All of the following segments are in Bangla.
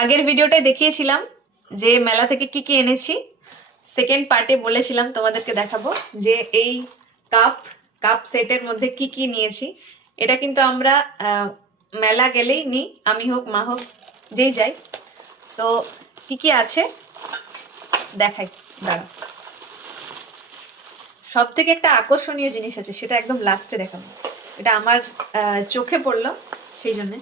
আগের ভিডিওটায় দেখিয়েছিলাম যে মেলা থেকে কি কি এনেছি। সেকেন্ড পার্টে বলেছিলাম তোমাদেরকে দেখাবো যে এই কাপ সেটের মধ্যে কি কি নিয়েছি। এটা কিন্তু আমরা মেলা গেলেই নিই, আমি হোক মা হোক যেই যাই। তো কি কি আছে দেখাই, দাঁড়াও। সব থেকে একটা আকর্ষণীয় জিনিস আছে, সেটা একদম লাস্টে দেখাবো। এটা আমার চোখে পড়লো সেই জন্যে।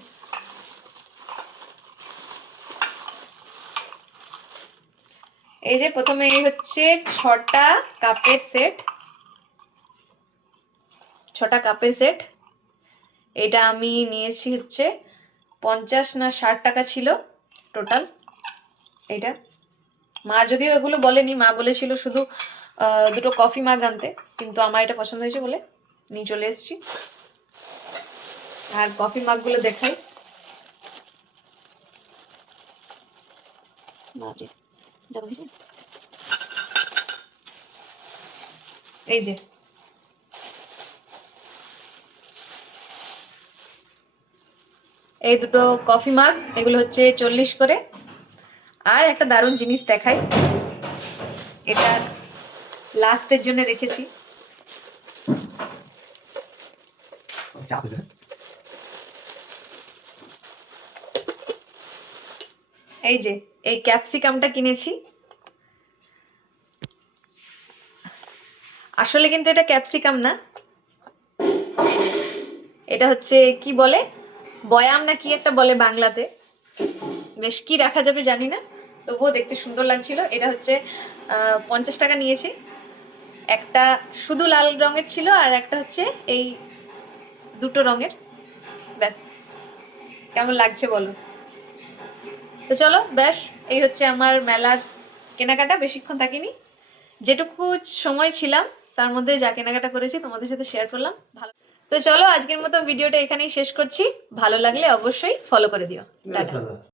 এই যে প্রথমে এই হচ্ছে 6টা কাপের সেট, 6টা কাপের সেট। এটা আমি নিয়েছি হচ্ছে 50 না 60 টাকা ছিল টোটাল। এটা মা যদিও এগুলো বলেনি, মা বলেছিল শুধু দুটো কফি মাগ আনতে, কিন্তু আমার এটা পছন্দ হয়েছে বলে নিয়ে চলে এসেছি। আর কফি মাগগুলো দেখাই। এই যে এই দুটো কফি মাগ, এগুলো হচ্ছে 40 করে। আর একটা দারুণ জিনিস দেখাই, এটা লাস্টের জন্য রেখেছি। এই যে এই ক্যাপসিকামটা কিনেছি। আসলে কিন্তু এটা ক্যাপসিকাম না, এটা হচ্ছে কি বলে, বয়াম না কি একটা বলে বাংলাতে, বেশ কি রাখা যাবে জানি না, তবুও দেখতে সুন্দর লাগছিল। এটা হচ্ছে 50 টাকা নিয়েছি। একটা শুধু লাল রঙের ছিল আর একটা হচ্ছে এই দুটো রঙের। ব্যাস, কেমন লাগছে বলো? তো চলো, ব্যাস এই হচ্ছে আমার মেলার কেনাকাটা। বেশিক্ষণ থাকিনি, যেটুকু সময় ছিলাম তার মধ্যে যা কেনাকাটা করেছি তোমাদের সাথে শেয়ার করলাম। ভালো, তো চলো আজকের মতো ভিডিওটা এখানেই শেষ করছি। ভালো লাগলে অবশ্যই ফলো করে দিও। টাটা।